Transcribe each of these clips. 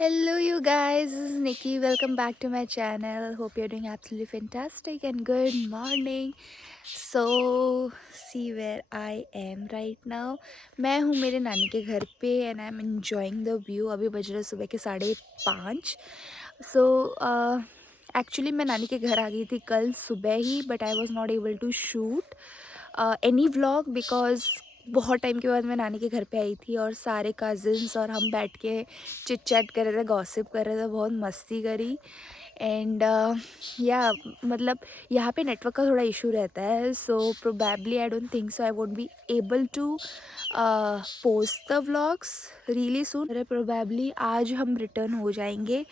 Hello, you guys. This is Nikki. Welcome back to my channel. Hope you're doing absolutely fantastic and good morning. So, see where I am right now. मैं हूँ मेरे नानी के घर पे and I'm enjoying the view. अभी बज रहे सुबह के 5:30. So, एक्चुअली मैं नानी के घर आ गई थी कल सुबह ही but I was not able to shoot any vlog because बहुत टाइम के बाद मैं नानी के घर पे आई थी और सारे कज़िन्स और हम बैठ के चिट चैट कर रहे थे, गॉसिप कर रहे थे, बहुत मस्ती करी एंड या मतलब यहाँ पे नेटवर्क का थोड़ा इशू रहता है so probably I don't think so I won't be able to post the vlogs really soon. अरे प्रोबेबली आज हम रिटर्न हो जाएंगे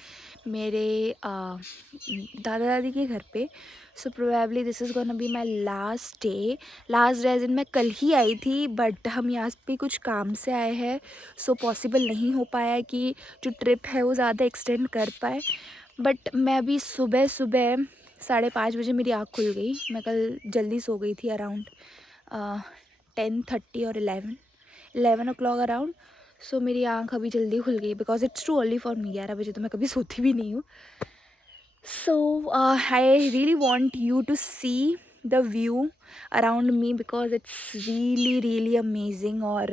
मेरे दादा दादी के घर पे। So probably this is gonna be my last day दिन मैं कल ही आई थी बट हम यहाँ पे कुछ काम से आए हैं सो पॉसिबल नहीं हो पाया कि जो ट्रिप है वो ज़्यादा एक्सटेंड कर पाए। बट मैं अभी सुबह सुबह 5:30 बजे मेरी आँख खुल गई। मैं कल जल्दी सो गई थी अराउंड 10:30 और 11 ओ क्लॉक अराउंड। सो मेरी आँख अभी जल्दी खुल गई because it's too early for me. 11 बजे तो मैं कभी सोती भी नहीं हूँ। So I really want you to see the view around me because it's really amazing और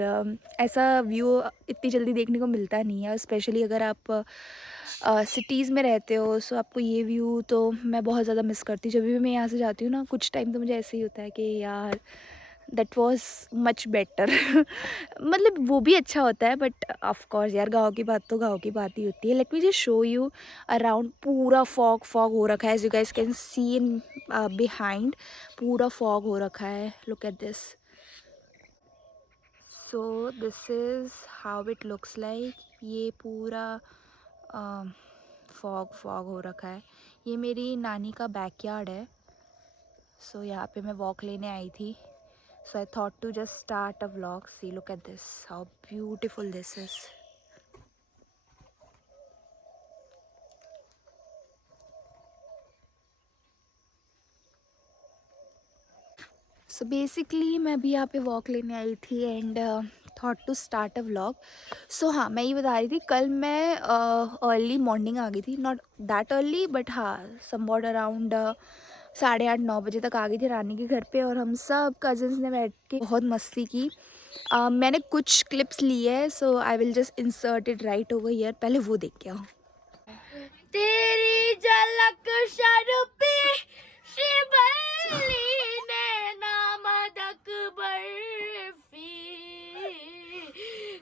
ऐसा व्यू इतनी जल्दी देखने को मिलता नहीं है स्पेशली अगर आप सिटीज़ में रहते हो। सो आपको ये व्यू तो मैं बहुत ज़्यादा मिस करती हूँ। जब भी मैं यहाँ से जाती हूँ ना कुछ टाइम तो मुझे ऐसे ही होता है कि यार दैट वॉज मच बेटर मतलब वो भी अच्छा होता है बट ऑफ कोर्स यार गाँव की बात तो गाँव की बात ही होती है। Let me just show you around. पूरा फॉग फॉग हो रखा है as you guys can see in behind. पूरा फॉग हो रखा है। Look at this. So this is how it looks like. ये पूरा फॉग फॉग हो रखा है। ये मेरी नानी का बैकयार्ड है। सो यहाँ पे मैं वॉक लेने आई थी। So I thought to just start a vlog. See, look at this, how beautiful this is. So basically मैं भी यहाँ पे वॉक लेने आई थी and thought to start a vlog. So हाँ मैं ये बता रही थी कल मैं अर्ली मॉर्निंग आ गई थी। नॉट दैट अर्ली बट हाँ समवॉट अराउंड 8:30-9 बजे तक आ गई थी रानी के घर पे और हम सब कज़न्स ने बैठ के बहुत मस्ती की। मैंने कुछ क्लिप्स लिए है so I will just insert it right over here. पहले वो देख के आओ। तेरी झलक शर्फी शिवली नैना मदक बर्फी।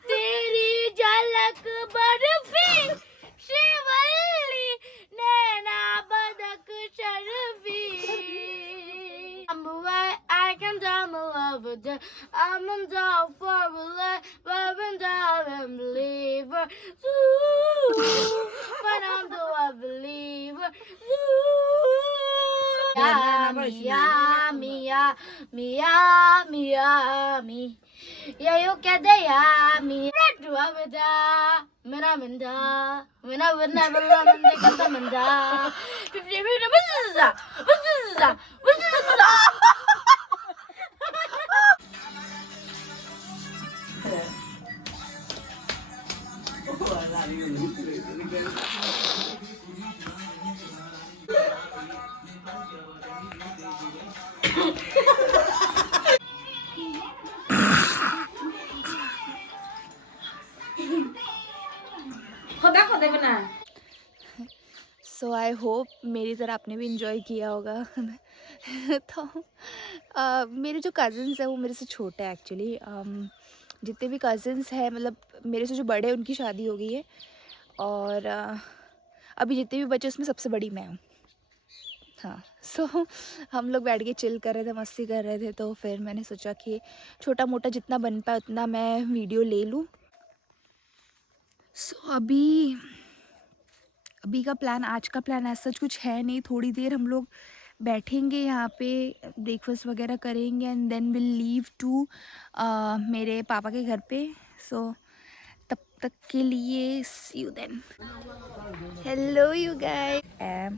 तेरी झलक बर्फी शिवली नैना मदक शर्फी। I can down my love again. I'm in down for a life, but I'm down and believer. But I'm the a believer. Mia, mia, mia, mia, mia. Yeah, you get the yummy. Red Ravida, Minamanda, when I would never run and take a samanda. 50 minutes, so I hope मेरी तरह आपने भी enjoy किया होगा। तो मेरे जो cousins हैं वो मेरे से छोटे हैं एक्चुअली। जितने भी कज़न्स हैं मतलब मेरे से जो बड़े हैं उनकी शादी हो गई है और अभी जितने भी बच्चे उसमें सबसे बड़ी मैं हूँ। हाँ सो हम लोग बैठ के चिल कर रहे थे, मस्ती कर रहे थे तो फिर मैंने सोचा कि छोटा मोटा जितना बन पाए उतना मैं वीडियो ले लूँ। सो अभी का प्लान, आज का प्लान ऐसा कुछ है नहीं। थोड़ी देर हम लोग बैठेंगे यहाँ पे, ब्रेकफास्ट वगैरह करेंगे and then will leave to मेरे पापा के घर पे। सो तब तक के लिए see you then. Hello you guys, I am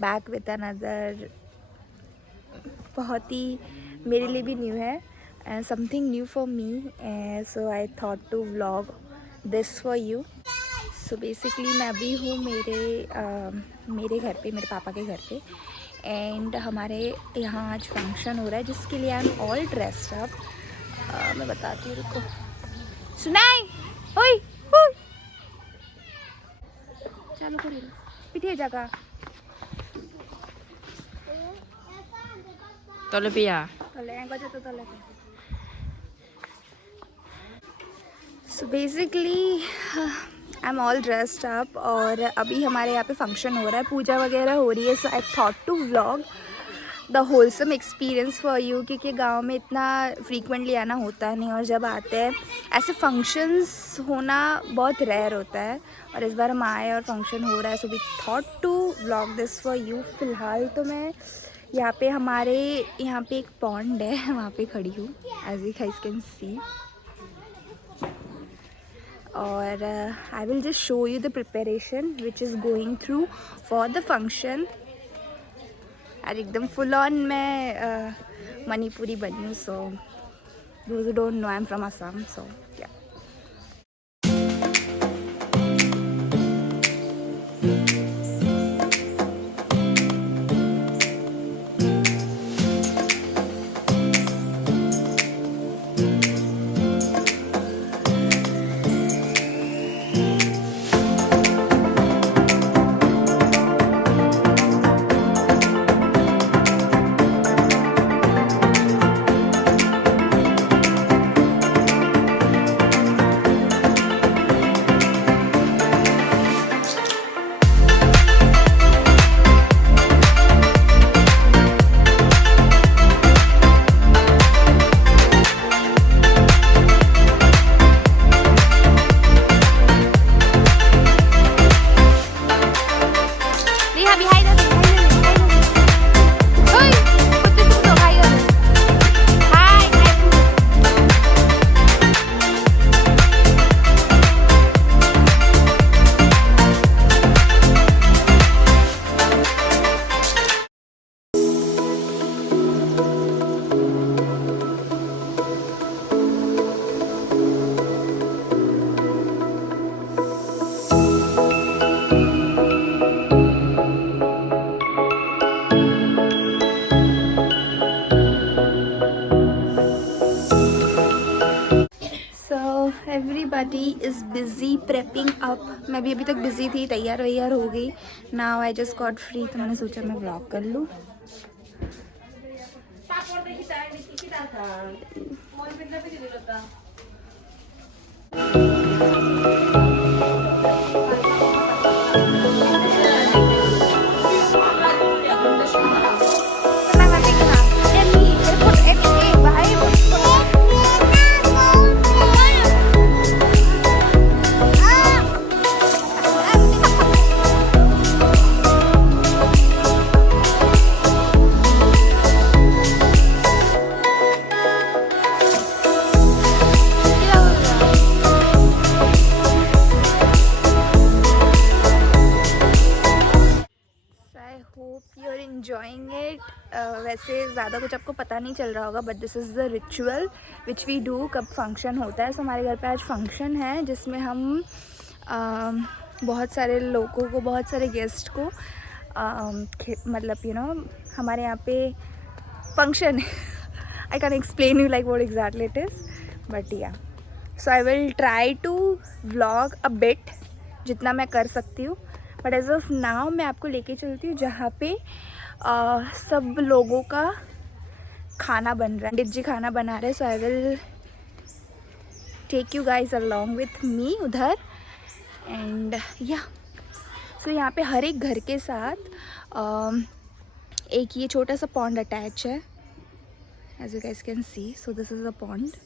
back with another बहुत ही मेरे लिए भी न्यू है and something new for me. So I thought to vlog this for you. So basically मैं अभी हूँ मेरे घर पे, मेरे पापा के घर पे। एंड हमारे यहाँ आज फंक्शन हो रहा है जिसके लिए I am all dressed up. मैं बताती हूँ, रुको। सुनाई ओए ओए चलो करो पिटिए जगह तले पिया तले एंगो जो तो तले। So basically I am all dressed up और अभी हमारे यहाँ पे फंक्शन हो रहा है, पूजा वगैरह हो रही है। So I thought to vlog the wholesome experience for you, क्योंकि गांव में इतना फ्रीक्वेंटली आना होता नहीं और जब आते हैं ऐसे फंक्शंस होना बहुत रेयर होता है। और इस बार हम आए और फंक्शन हो रहा है, so we thought to vlog this for you. फ़िलहाल तो मैं यहाँ पे हमारे यहाँ पे एक पॉन्ड है, वहाँ पे खड़ी हूँ as you guys can see. और I will just show you the preparation which is going through for the function. आज एकदम फुल ऑन मैं मणिपुरी बनी हूँ। So those who don't know I am from Assam. So yeah everybody is busy prepping up. मैं भी अभी तक busy थी, तैयार वैयार हो गई। Now I just got free, तो मैंने सोचा मैं व्लॉग कर लूँ। enjoying it. वैसे ज़्यादा कुछ आपको पता नहीं चल रहा होगा, but this is the ritual which we do कब फंक्शन होता है। सो हमारे घर पे आज फंक्शन है जिसमें हम बहुत सारे लोगों को, बहुत सारे गेस्ट को मतलब यू नो हमारे यहाँ पे फंक्शन है। I can explain you like what exactly it is, but yeah so I will try to vlog a bit जितना मैं कर सकती हूँ। बट एज ऑफ नाउ मैं आपको लेके चलती हूँ जहाँ पे सब लोगों का खाना बन रहा है। पंडित जी खाना बना रहे हैं। So I will take you guys along with me उधर। एंड या सो यहाँ पे हर एक घर के साथ एक ये छोटा सा पॉन्ड अटैच है, as you guys can see. So this is a pond.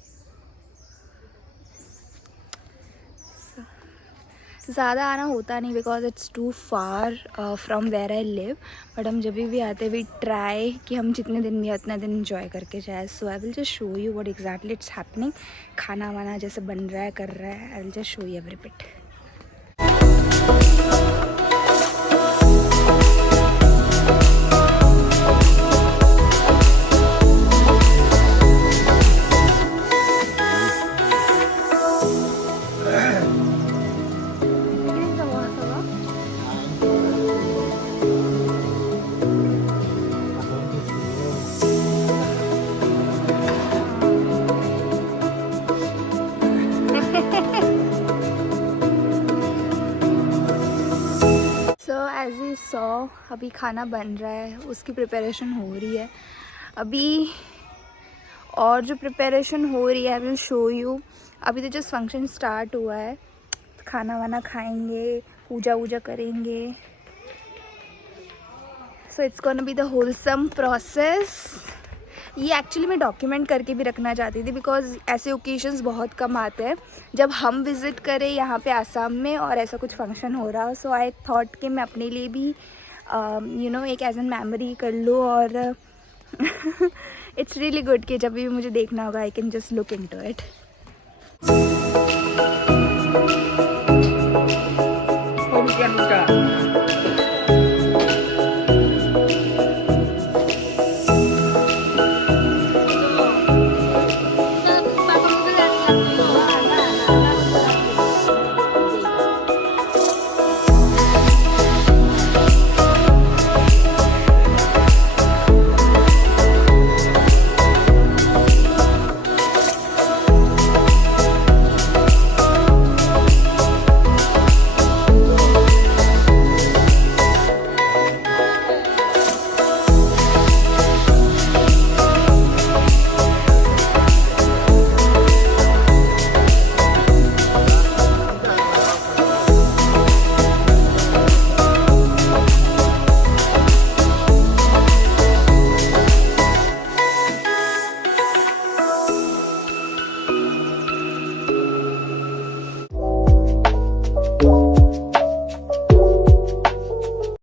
ज़्यादा आना होता नहीं because it's too far from where I live, but हम जब भी आते वी ट्राई कि हम जितने दिन भी उतना दिन इंजॉय करके जाए। So I will just show you what exactly it's happening. खाना वाना जैसे बन रहा है, कर रहा है, I will just show you every bit. As you saw अभी खाना बन रहा है, उसकी प्रिपरेशन हो रही है अभी। और जो प्रिपरेशन हो रही है आई विल शो यू। अभी तो जस्ट फंक्शन स्टार्ट हुआ है, खाना वाना खाएंगे, पूजा वूजा करेंगे। So it's gonna be the wholesome process. ये एक्चुअली मैं डॉक्यूमेंट करके भी रखना चाहती थी बिकॉज ऐसे ओकेजन्स बहुत कम आते हैं जब हम विज़िट करें यहाँ पे आसाम में और ऐसा कुछ फंक्शन हो रहा हो। सो आई थॉट कि मैं अपने लिए भी एक एज एन मेमोरी कर लूँ। और इट्स रियली गुड कि जब भी मुझे देखना होगा I can just look into it. Oh, bukan.